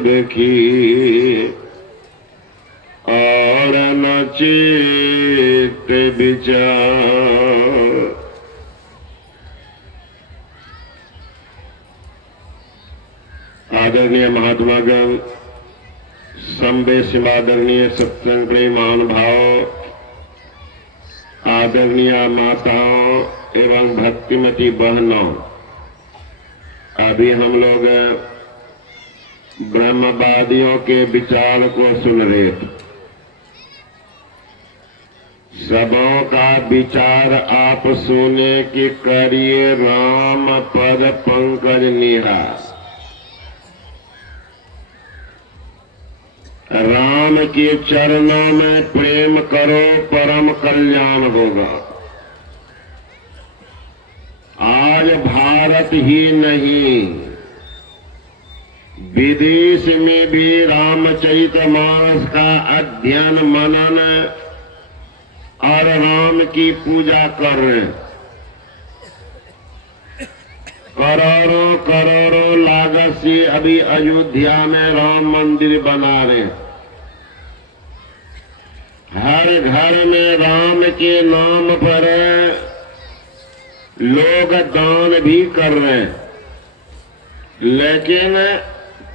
देखी और न चित्त विचार। आदरणीय महात्मागण, संवेश आदरणीय सत्संग प्रेम महानुभाव, आदरणीय माताओं एवं भक्तिमती बहनों, अभी हम लोग ब्रह्मवादियों के विचार को सुन रहे थे। सबों का विचार आप सुने कि करिए राम पद पंकज निहार। राम के चरणों में प्रेम करो, परम कल्याण होगा। आज भारत ही नहीं, विदेश में भी रामचरितमानस का अध्ययन मनन और राम की पूजा कर रहे हैं। करोड़ों करोड़ों लागत से अभी अयोध्या में राम मंदिर बना रहे हैं। हर घर में राम के नाम पर लोग दान भी कर रहे हैं, लेकिन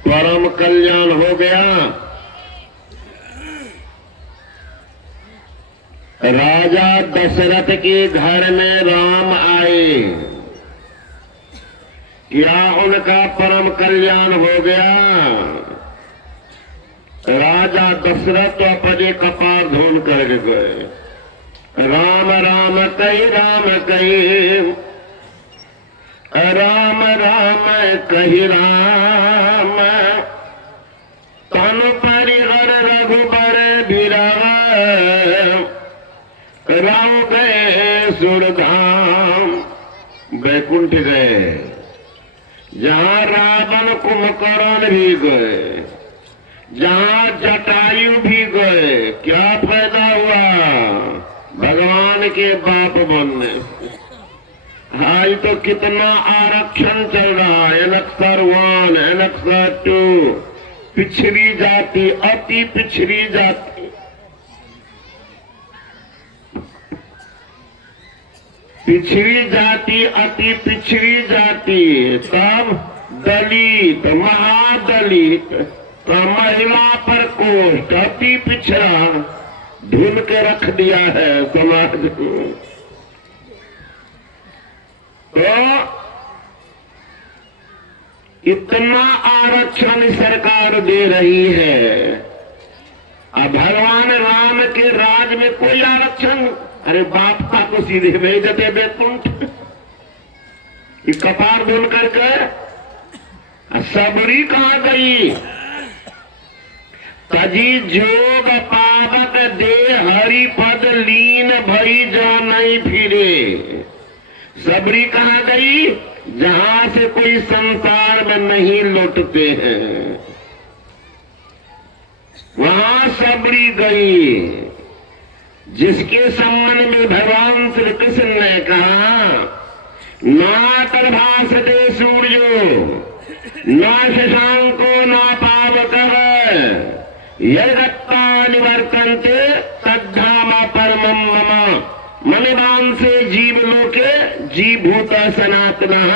परम कल्याण हो गया। राजा दशरथ के घर में राम आए, क्या उनका परम कल्याण हो गया? राजा दशरथ तो अपने कपार धोन कर गए। राम राम कही राम कही, राम राम कही राम, तन परिहर रघुबर बिरह, राम गए सुरधाम। बैकुंठ गए, जहां रावण कुंभकर्ण भी गए, जहां जटायु भी गए, क्या फायदा हुआ भगवान के बाप बनने? आज तो कितना आरक्षण चल रहा है, एनेक्सर 1, एनेक्सर 2, पिछड़ी जाति, अति पिछड़ी जाति। पिछड़ी जाति, अति पिछड़ी जाति, तब दलित, महादलित, तो महिला पर कोष्ठ, अति पिछड़ा ढूंढ के रख दिया है समाज को। तो इतना आरक्षण सरकार दे रही है, अब भगवान राम के राज में कोई आरक्षण? अरे बाप का को सीधे भेज देते बैकुंठ। ये कपार धुल करके सबरी कहां गई? तजी जोग पावक दे हरि पद लीन भई जो नहीं फिरे। सबरी कहां गई? जहां से कोई संसार में नहीं लौटते हैं, वहां सबरी गई। जिसके संबंध में भगवान श्री कृष्ण ने कहा, ना प्रभास दे सूर्यो, ना शशांको ना पावकः, यद्रत्ता निवर्तन्ते तद्धाम परमं मम। मनिवान से जीव लोके जीवभूत सनातनः।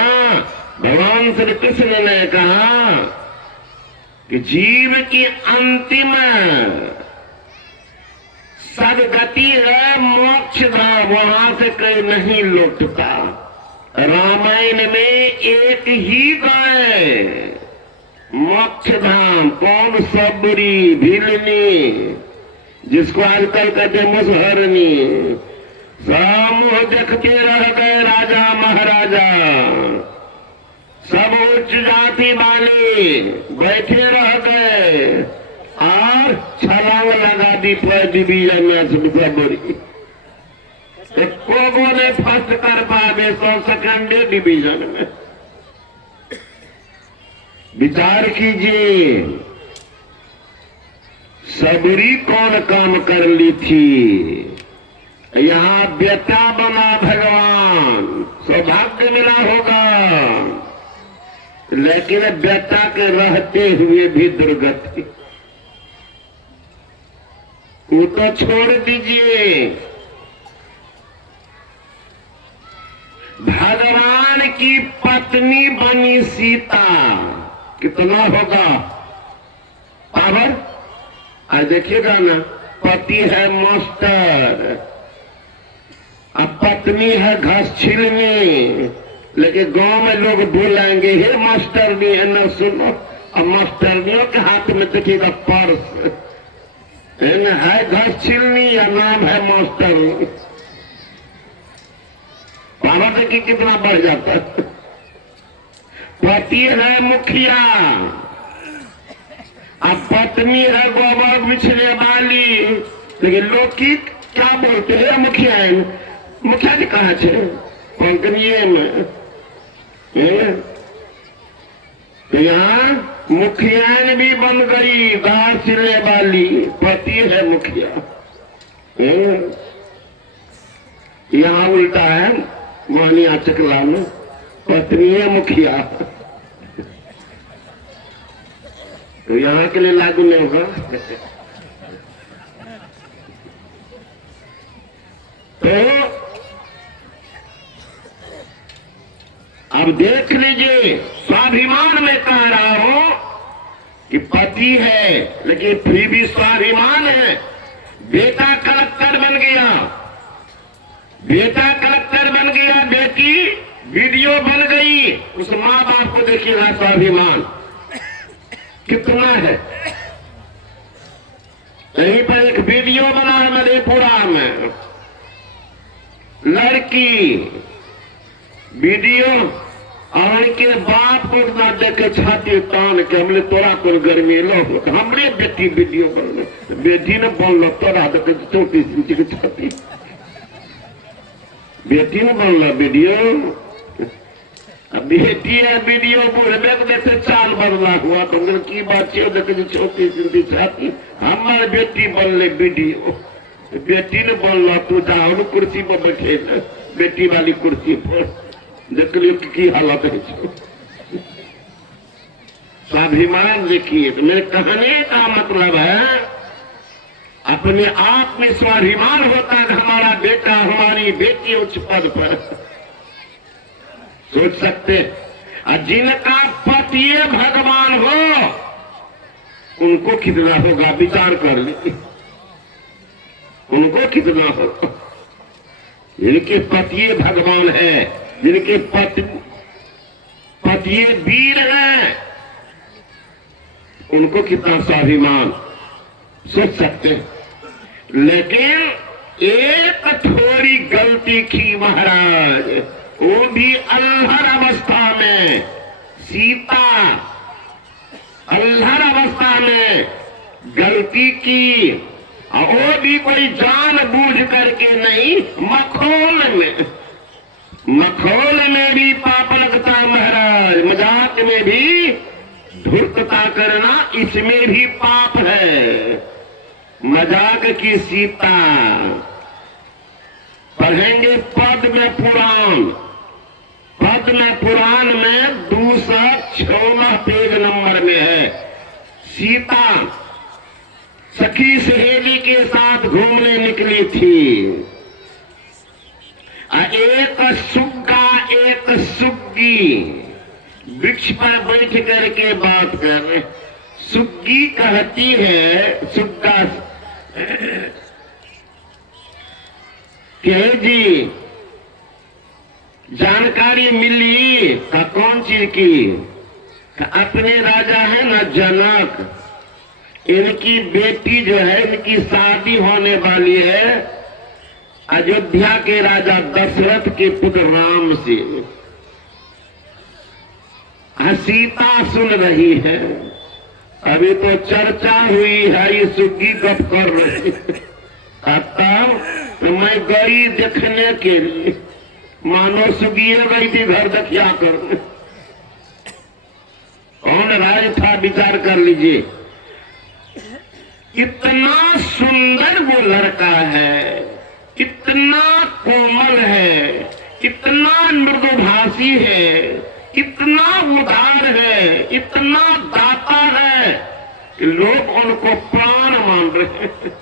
भगवान श्री कृष्ण ने कहा कि जीव की अंतिम सदगति है मोक्ष धाम, वहां से कहीं नहीं लौटता। रामायण में एक ही गए मोक्ष धाम, कौन? सबरी, भिलनी, जिसको आजकल कहते मुसहरनी। समूह देखते रह गए राजा महाराजा, सब उच्च जाति वाले बैठे रह गए और छलांग लगा दी डिवीजन में सबरी। को ने फर्स्ट कर पावे 100 सेकंड डिवीजन में। विचार कीजिए, सबरी कौन काम कर ली थी? यहाँ बेटा बना भगवान, सौभाग्य मिला होगा। लेकिन बेटा के रहते हुए भी दुर्गति, वो तो छोड़ दीजिए। भगवान की पत्नी बनी सीता, कितना होगा पावर। आज देखिएगा ना, पति है मास्टर, अब पत्नी है घास छिलनी, लेकिन गांव में लोग बोलेंगे हे मास्टरनी है ना, सुनो। अब मास्टरनियों के हाथ में देखिएगा पर्स है घास छिलनी या नाम है मास्टर। पावर देखिए कितना बढ़ जाता है। पति है मुखिया, अब पत्नी है गोबर बिछने वाली, लेकिन लोग की क्या बोलते हैं मुखिया है। मुखिया जी कहाँ छे पंकनीय में, यहाँ मुखियान भी बन गई घास छिलने वाली, पति है मुखिया। यहाँ उल्टा है मोहनिया चकला में, पत्नी है मुखिया। तो यहाँ के लिए लागू नहीं होगा। तो अब देख लीजिए, स्वाभिमान में कह रहा हूं कि पति है लेकिन फिर भी स्वाभिमान है। बेटा कलेक्टर बन गया, बेटा कलेक्टर बन गया, बेटी वीडियो बन गई, उस माँ बाप को देखिएगा स्वाभिमान कितना है। यहीं पर एक वीडियो बना है मधेपुरा में, लड़की वीडियो और उनके बाप को ना देखे छाती तान के, हमने तोरा को गर्मी लो, हमरे बेटी वीडियो बन लो, बेटी ने बोल लो तोरा देखे 34 इंच की छाती, बेटी ने बोल लो वीडियो। बेटी है वीडियो बोलबे को देखते चाल बदला हुआ, तो की बात है देखे 34 इंच छाती, हमारे बेटी बोल ले वीडियो। बेटी ने बोल लो तू जाओ कुर्सी पर बैठे, बेटी वाली कुर्सी पर, देख लियो की हालत है। स्वाभिमान देखिए, तो मेरे कहने का मतलब है अपने आप में स्वाभिमान होता है। हमारा बेटा हमारी बेटी उच्च पद पर, सोच सकते। और जिनका पति भगवान हो उनको कितना होगा, विचार कर लीजिए, उनको कितना होगा। जिनके पति भगवान है, जिनके पति वीर हैं, उनको कितना स्वाभिमान, सोच सकते हैं। लेकिन एक थोड़ी गलती की महाराज, वो भी अल्हड़ अवस्था में, सीता अल्हड़ अवस्था में गलती की, और वो भी कोई जान बूझ करके नहीं, मखौल में भी पाप लगता महाराज, मजाक में भी धूर्तता करना, इसमें भी पाप है। मजाक की सीता, पढ़ेंगे पद्म पुराण, पद्म पुराण में 206वां पेज नंबर में है। सीता सखी सहेली के साथ घूमने निकली थी, एक सुग्गा एक सुग्गी वृक्ष पर बैठ करके बात कर रहे। सुग्गी कहती है, सुग्गा कहे जी जानकारी मिली का कौन चीज की, अपने राजा है ना जनक, इनकी बेटी जो है इनकी शादी होने वाली है अयोध्या के राजा दशरथ के पुत्र राम से। सीता सुन रही है, अभी तो चर्चा हुई है, ये सुग्गी गप कर रही तो मैं गई देखने के लिए, मानो सुग्गी गई थी घर दखिया कर। कौन राज था विचार कर लीजिए। इतना सुंदर वो लड़का है, इतना कोमल है, इतना मृदुभाषी है, इतना उदार है, इतना दाता है कि लोग उनको प्राण मान रहे हैं।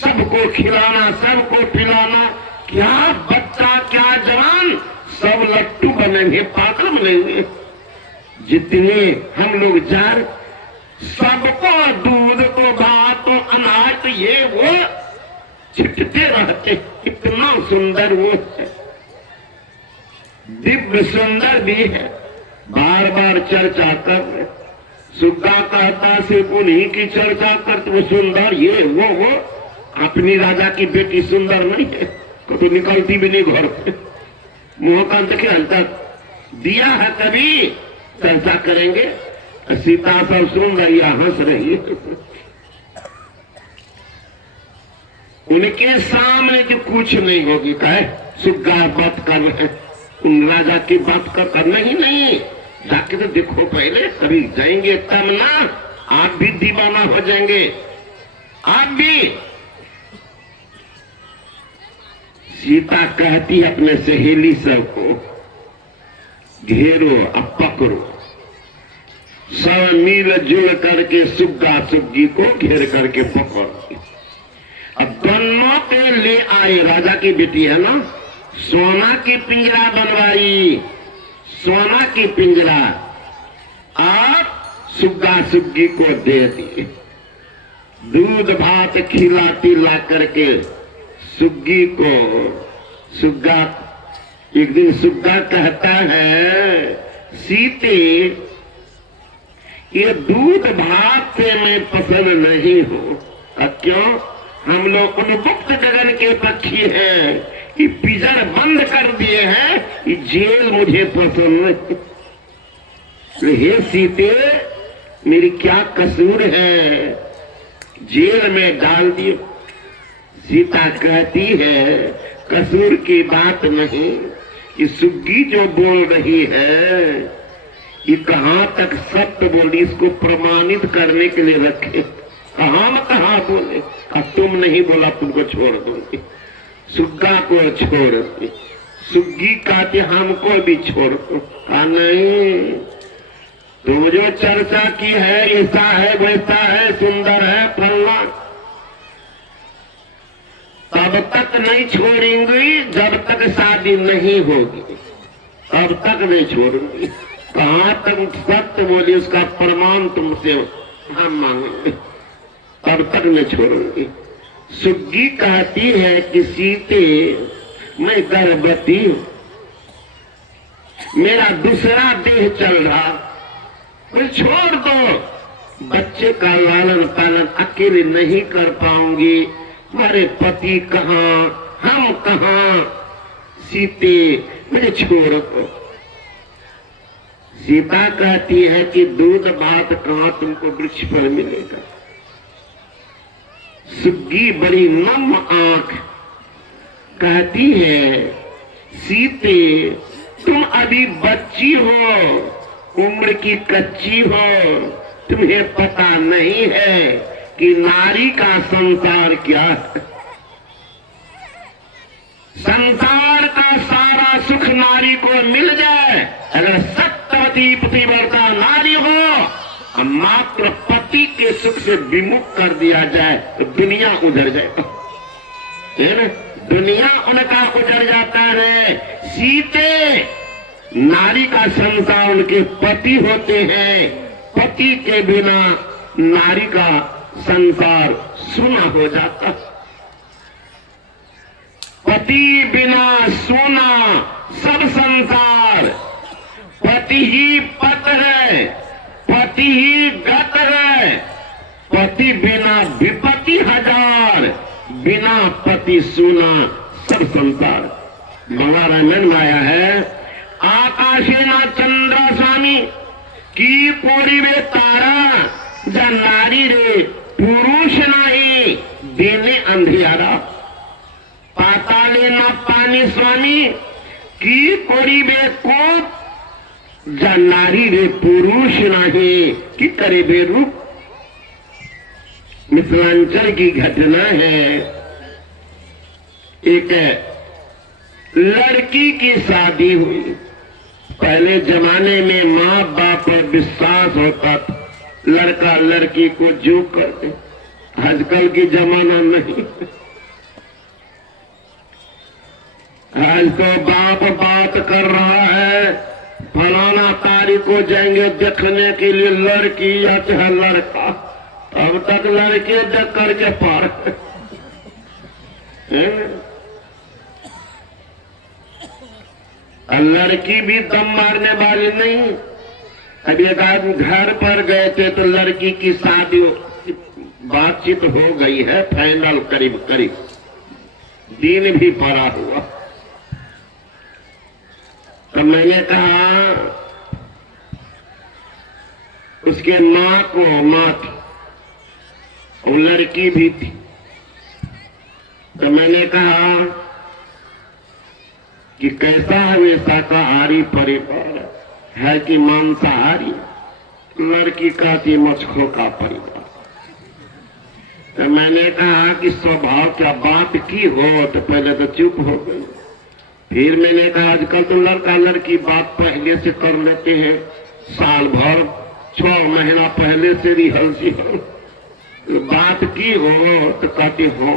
सबको खिलाना, सबको पिलाना, क्या बच्चा क्या जवान, सब लट्टू बनेंगे, पागल बनेंगे। जितने हम लोग जार, सबको दूध तो भात तो अनाज तो ये वो छिटते रहते। इतना सुंदर वो है, दिव्य सुंदर भी है। बार बार चर्चा कर, सुग्गा कहता सिर्फ उन्हीं की चर्चा करते, वो सुंदर ये वो अपनी राजा की बेटी सुंदर नहीं है तो निकलती भी नहीं घर से। मोहकांत के अंतर दिया है, कभी चर्चा करेंगे। सीता सब सुन रही है, हंस रही है। उनके सामने जो कुछ नहीं होगी, कहे सुग्गा बात कर रहे, उन राजा की बात कर नहीं जाके तो देखो पहले, कभी जाएंगे तब ना, आप भी दीवाना हो जाएंगे। आप भी। सीता कहती है अपने सहेली सबको, घेरो अब पकड़ो, सब मिल जुल करके सुग्गा सुग्गी को घेर करके पकड़ो। अब दोनों पे ले आए, राजा की बेटी है ना, सोना की पिंजरा बनवाई, सोना की पिंजरा, और सुग्गा सुग्गी को दे दी। दूध भात खिलाती ला करके सुग्गी को। सुग्गा, एक दिन सुग्गा कहता है, सीते ये दूध भात से मैं पसंद नहीं हूं। क्यों? हम लोग उन्मुक्त गगन के पक्षी हैं, कि पिंजर बंद कर दिए हैं, ये जेल मुझे पसंद नहीं। हे सीते, मेरी क्या कसूर है, जेल में डाल दियो। सीता कहती है, कसूर की बात नहीं, कि सुग्गी जो बोल रही है ये कहां तक सत्य बोली, इसको प्रमाणित करने के लिए रखे। कहां बोले, तुम नहीं बोला, तुमको छोड़ दूंगी। सुग्गा को छोड़ दी। सुग्गी कहते हमको भी छोड़ दो। नहीं, तुम जो चर्चा की है, ऐसा है वैसा है, सुंदर है फलना, तब तक नहीं छोड़ेंगी जब तक शादी नहीं होगी, तब तक नहीं छोड़ूंगी। कहां तक सत्य बोली उसका प्रमाण तुमसे हम मांगेंगे, तब तक नहीं छोड़ूंगी। सुग्गी कहती है कि सीते, मैं गर्भवती हूं, मेरा दूसरा देह चल रहा, मुझे छोड़ दो। बच्चे का लालन पालन अकेले नहीं कर पाऊंगी, हमारे पति कहाँ, हम कहाँ, सीते मुझे छोड़ दो। सीता कहती है कि दूध भात कहाँ तुमको वृक्ष पर मिलेगा। सुग्गी बड़ी नम आंख कहती है, सीते तुम अभी बच्ची हो, उम्र की कच्ची हो, तुम्हें पता नहीं है कि नारी का संसार क्या है। संसार का सारा सुख नारी को मिल जाए, अगर सत्यवती पतिव्रता नारी हो, और मात्र पति के सुख से विमुख कर दिया जाए तो दुनिया उधर जाए, है ना? दुनिया उनका उधर जाता है। सीते, नारी का संसार उनके पति होते हैं, पति के बिना नारी का संसार सुना हो जाता। पति बिना सोना सब संसार, पति ही पत है, पति ही गत है, पति बिना विपत्ति हजार, बिना पति सुना सब संसार। महारामन में आया है, आकाशे ना चंद्र स्वामी की कोरी वे तारा, जा नारी रे पुरुष नाही देने अंधियारा। पाताले ना पानी स्वामी की कोरी वे कोप, जा नारी रे पुरुष नाही की करे बे रूप। मिथिलांचल की घटना है, एक लड़की की शादी हुई, पहले जमाने में माँ बाप पर विश्वास होता था, लड़का लड़की को जो करते। आजकल की जमाना नहीं। आज तो बाप बात कर रहा है, फलाना तारीख को जाएंगे देखने के लिए लड़की या चाहे लड़का। अब तक लड़के देख करके पार लड़की भी दम मारने वाली नहीं। अभी एक आदमी घर पर गए थे तो लड़की की शादी बातचीत हो गई है, फाइनल करीब करीब दिन भी पड़ा हुआ। तो मैंने कहा उसके माँ थी और लड़की भी थी। तो मैंने कहा कि कैसा है वे शाकाहारी परिवार है कि मांसाहारी? लड़की कहती मुझको का परिवार। तो मैंने कहा कि स्वभाव क्या बात की हो, तो पहले तो चुप हो गई। फिर मैंने कहा आजकल तो लड़का लड़की बात पहले से कर लेते हैं, साल भर 6 महीना पहले से रिहर्सल। बात की हो तो कहती हो,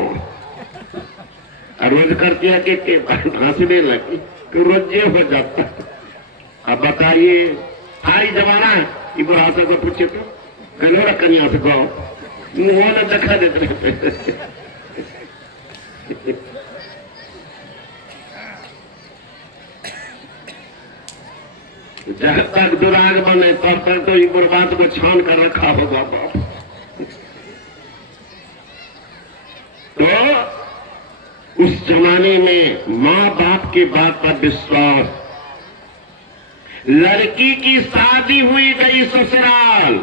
रोज करती है कि हंसने लगी तो रोजे हो जाता। अब बताइए सारी जमाना है ये बुढ़ा से को पूछे तो कलोरा कन्या से कहो मुंह न दिखा देते रहते। जब तक दुराग बने तब तक तो ये बात को छान कर रखा होगा बाप। तो उस जमाने में माँ बाप की बात पर विश्वास। लड़की की शादी हुई गई ससुराल,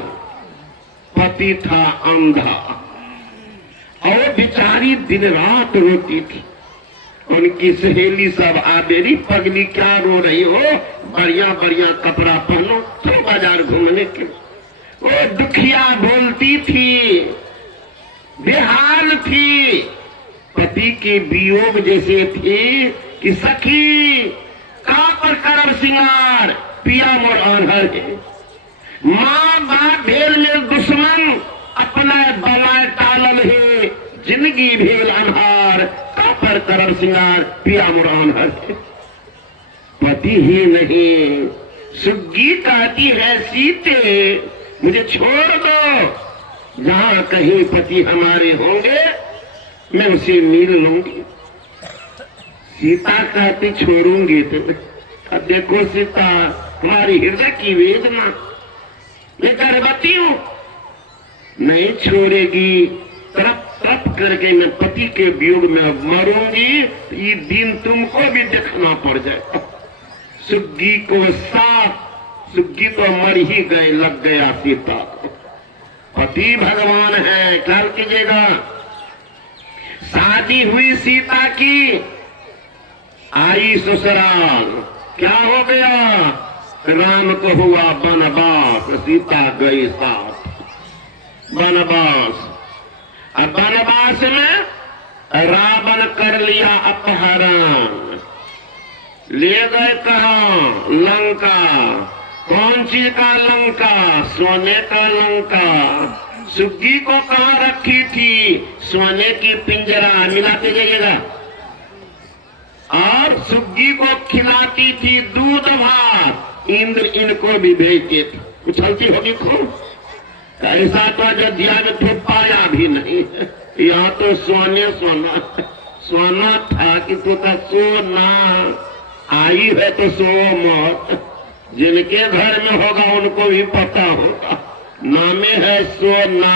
पति था अंधा और बेचारी दिन रात रोती थी। उनकी सहेली सब आबेरी पगली क्या रो रही हो, बढ़िया बढ़िया कपड़ा पहनो तो बाजार घूमने के। वो दुखिया बोलती थी, बेहाल थी, पति के वियोग जैसे थे कि सखी का पर करब सिंगार पिया मोर आन्हर है। माँ बाप भेल में दुश्मन अपना बनाए टालल है, जिंदगी भेल अन्हार का पर करब सिंगार पिया मोर आन्हर है। पति ही नहीं, सुग्गी कहती है सीते मुझे छोड़ दो, जहां कहीं पति हमारे होंगे मैं उसे मिल लूंगी। सीता कहती छोड़ूंगी तो। अब देखो सीता हमारी हृदय की वेदना, मैं गर्भवती हूं, नहीं छोड़ेगी। तरप तरप करके मैं पति के वियोग में मरूंगी, ये दिन तुमको भी देखना पड़ जाए। सुग्गी को साफ, सुग्गी तो मर ही गए, लग गया सीता। पति भगवान है, क्या कीजिएगा। शादी हुई सीता की, आई ससुराल, क्या हो गया। राम को हुआ वनवास, सीता गई साथ वनवास। अब वनवास में रावण कर लिया अपहरण, ले गए कहा लंका। कौन सी का लंका? सोने का लंका। सुग्गी को कहां रखी थी? सोने की पिंजरा, मिलाते जाइएगा। और सुग्गी को खिलाती थी दूध भात। इंद्र इनको भी भेजते थे। उछलती होगी खूब। ऐसा तो अयोध्या में तो पाया भी नहीं, यहाँ तो सोने सोना सोना था कि तो का सोना आई है तो सो मत। जिनके घर में होगा उनको भी पता होगा, नामे है सोना।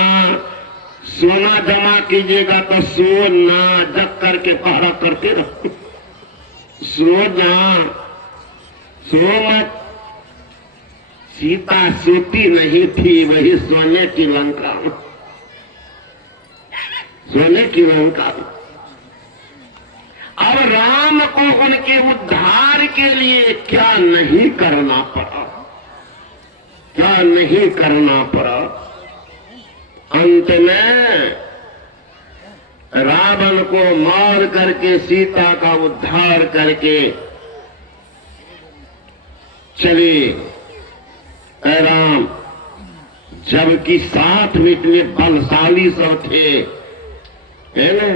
सोना जमा कीजिएगा तो सोना जग करके पहरा करते रहो। सोना सो मत। सीता सोती नहीं थी, वही सोने की लंका, सोने की लंका। अब राम को उनके उद्धार के लिए क्या नहीं करना पड़ा, क्या नहीं करना पड़ा। अंत में रावण को मार करके सीता का उद्धार करके चले। ऐ राम, जबकि साथ में इतने बलशाली सब थे, है ना,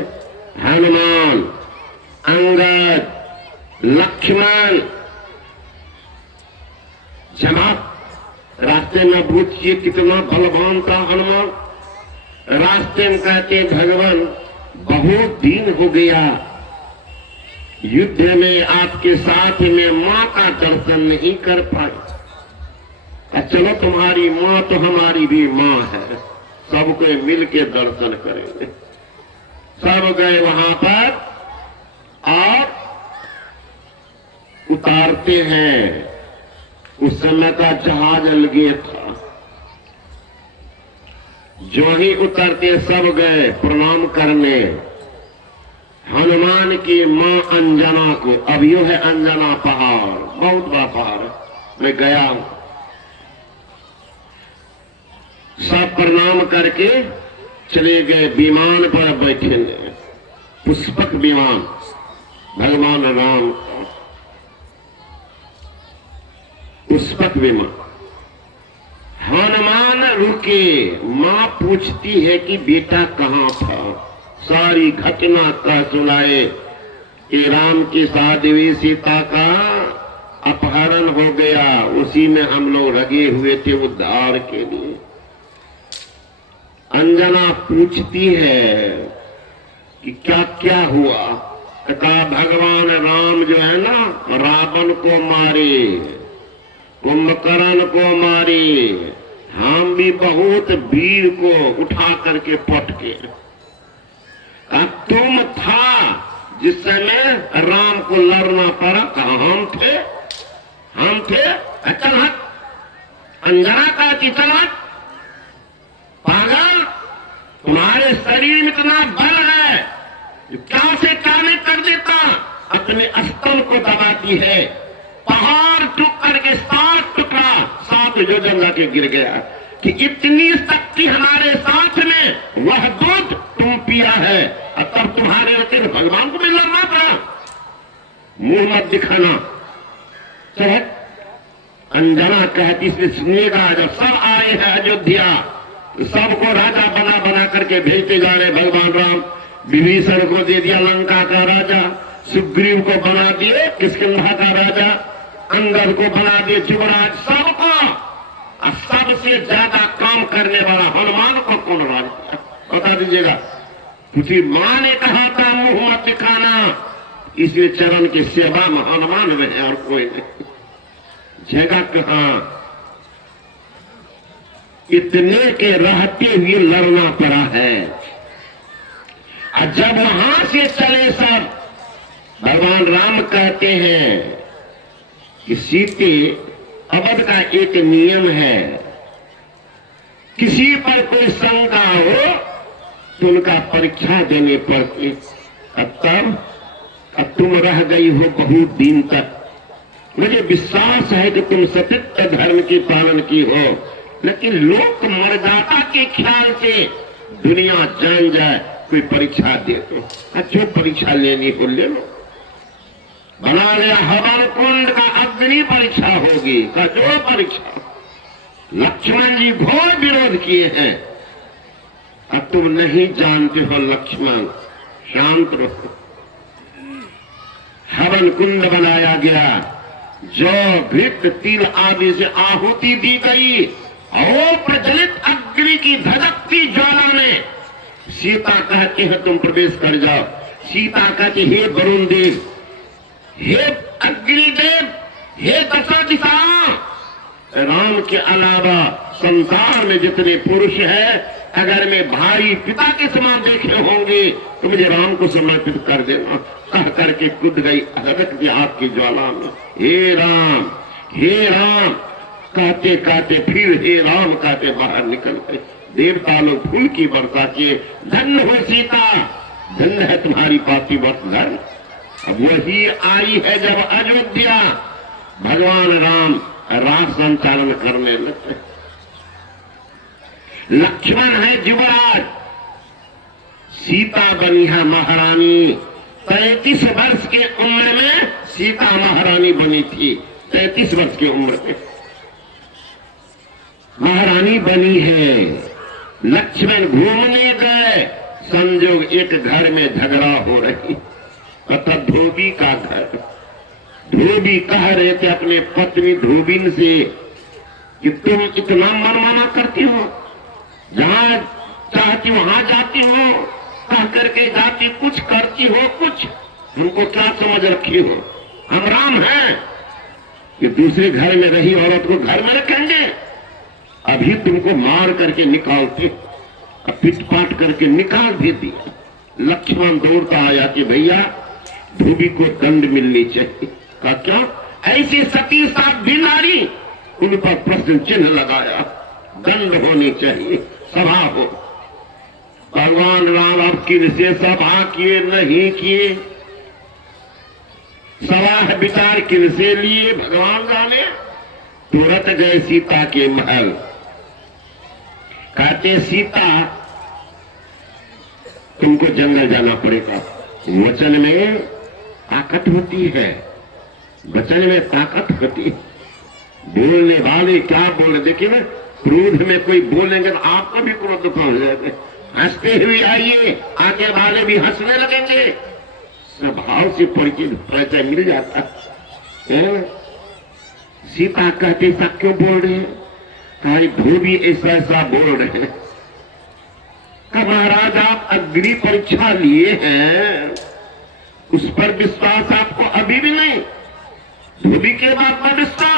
हनुमान, अंगद, लक्ष्मण, जनाब रास्ते में पूछिए कितना बलवान था हनुमान। रास्ते में कहते भगवान बहुत दिन हो गया युद्ध में आपके साथ में मां का दर्शन नहीं कर पाए। चलो तुम्हारी मां तो हमारी भी मां है, सबको मिल के दर्शन करेंगे। सब गए वहां पर और उतारते हैं। उस समय का जहाज अलगे था। जो ही उतरते सब गए प्रणाम करने हनुमान की मां अंजना को। अब यो है अंजना पहाड़, बहुत बड़ा पहाड़ है, मैं गया हूं। सब प्रणाम करके चले गए विमान पर बैठे, पुष्पक विमान भगवान राम का पुष्पक विमान। हनुमान रुके, मां पूछती है कि बेटा कहां था। सारी घटना का सुनाए कि राम की साध्वी सीता का अपहरण हो गया, उसी में हम लोग लगे हुए थे उद्धार के लिए। अंजना पूछती है कि क्या क्या हुआ। कहा भगवान राम जो है ना रावण को मारे, कुंभकर्ण को मारे, हम भी बहुत वीर को उठा करके पटके। अब तुम था जिस समय राम को लड़ना पड़ा, कहा हम थे, हम थे। चल हट, अंजना का कि चल हट पागल, तुम्हारे शरीर में इतना बल है, क्या से क्या नहीं कर देता। अपने स्तंभ को दबाती है, पहाड़ टूट करके 7 टुकड़ा 7 योजन जाके गिर गया। कि इतनी शक्ति हमारे साथ में, वह दूध तुम पिया है और तब तुम्हारे रखे भगवान को भी लड़ना पड़ा। मुंह मत दिखाना। चल अंजना कहती इसलिए सुनिएगा, जब सब आए हैं अयोध्या तो सबको राजा बना बना करके भेजते जा रहे भगवान राम। विभीषण को दे दिया लंका का राजा, सुग्रीव को बना दिए किष्किंधा का राजा, अंगद को बना दिए युवराज, सबको। और सबसे ज्यादा काम करने वाला हनुमान को कौन राज किया बता दीजिएगा। क्योंकि मां ने कहा था मुंह मत दिखाना, इसलिए चरण की सेवा में हनुमान में है और कोई नहीं। जगह कहां, इतने के रहते हुए लड़ना पड़ा है। और जब वहां से चले सब, भगवान राम कहते हैं कि सीते अवध का एक नियम है, किसी पर कोई शंका हो तो उनका परीक्षा देने पड़ती। अब तुम रह गई हो बहुत दिन तक, मुझे विश्वास है कि तुम सत्य धर्म की पालन की हो, लेकिन लोक मर्यादा के ख्याल से दुनिया जान जाए, कोई परीक्षा दे दो। जो परीक्षा लेनी हो ले लो। बना लिया हवन कुंड का अग्नि परीक्षा होगी, का जो परीक्षा। लक्ष्मण जी घोर विरोध किए हैं। अब तुम नहीं जानते हो लक्ष्मण, शांत रहो। हवन कुंड बनाया गया, जो घृत तिल आदि से आहुति दी गई और प्रज्वलित अग्नि की धधकती ज्वाला में सीता कहती है तुम प्रवेश कर जाओ। सीता कहती हे वरुण देव, हे अग्निदेव, हे दशा दिशा, राम के अलावा संसार में जितने पुरुष हैं, अगर मैं भाई पिता के समान देखे होंगे तो मुझे राम को समर्पित कर देना। कह करके कूद गई अदक की आग की ज्वाला में। हे राम, हे राम कहते कहते फिर हे राम कहते बाहर निकल गए। देवता लोग फूल की वर्षा किए, धन्य हो सीता, धन्य है तुम्हारी पातिव्रत धर्म। अब वही आई है जब अयोध्या भगवान राम राज संचालन करने लगे। लक्ष्मण है युवराज, सीता बनी है महारानी। 33 वर्ष की उम्र में सीता महारानी बनी थी। 33 वर्ष की उम्र में महारानी बनी है। लक्ष्मण घूमने गए, संजोग एक घर में झगड़ा हो रही। अतः धोबी का घर। धोबी कह रहे थे अपने पत्नी धोबिन से कि तुम इतना मनमाना करती हो, जहां चाहती वहां जाती हो, कह करके जाती, कुछ करती हो, कुछ हमको क्या समझ रखी हो? हम राम हैं कि दूसरे घर में रही औरत को घर में रखेंगे? अभी तुमको मार करके निकालते, पिट पाट करके निकाल भी दिया। लक्ष्मण दौड़ता आया कि भैया धोबी को दंड मिलनी चाहिए। कहा क्या? ऐसी सती साथ भी नारी, उन पर प्रश्न चिन्ह लगाया। दंड होनी चाहिए, सभा हो। भगवान राम अब किनसे सभा किए नहीं किए, सवाह विचार किनसे लिए भगवान जाने। तुरंत गए सीता के महल। कहते सीता तुमको जंगल जाना पड़ेगा। वचन में ताकत होती है, वचन में ताकत होती है। बोलने वाले क्या बोल रहे, देखिए ना, क्रोध में कोई बोलेंगे तो आपका भी क्रोध हो जाएगा। हंसते हुए आइए, आगे वाले भी हंसने लगेंगे। स्वभाव से परिचय मिल जाता है। सीता कहते ऐसा क्यों बोल रहे हैं? कहा धोबी ऐसा बोल रहे हैं। कहा महाराज आप अग्नि परीक्षा लिए हैं, उस पर विश्वास आपको अभी भी नहीं? धोबी के बात पर विश्वास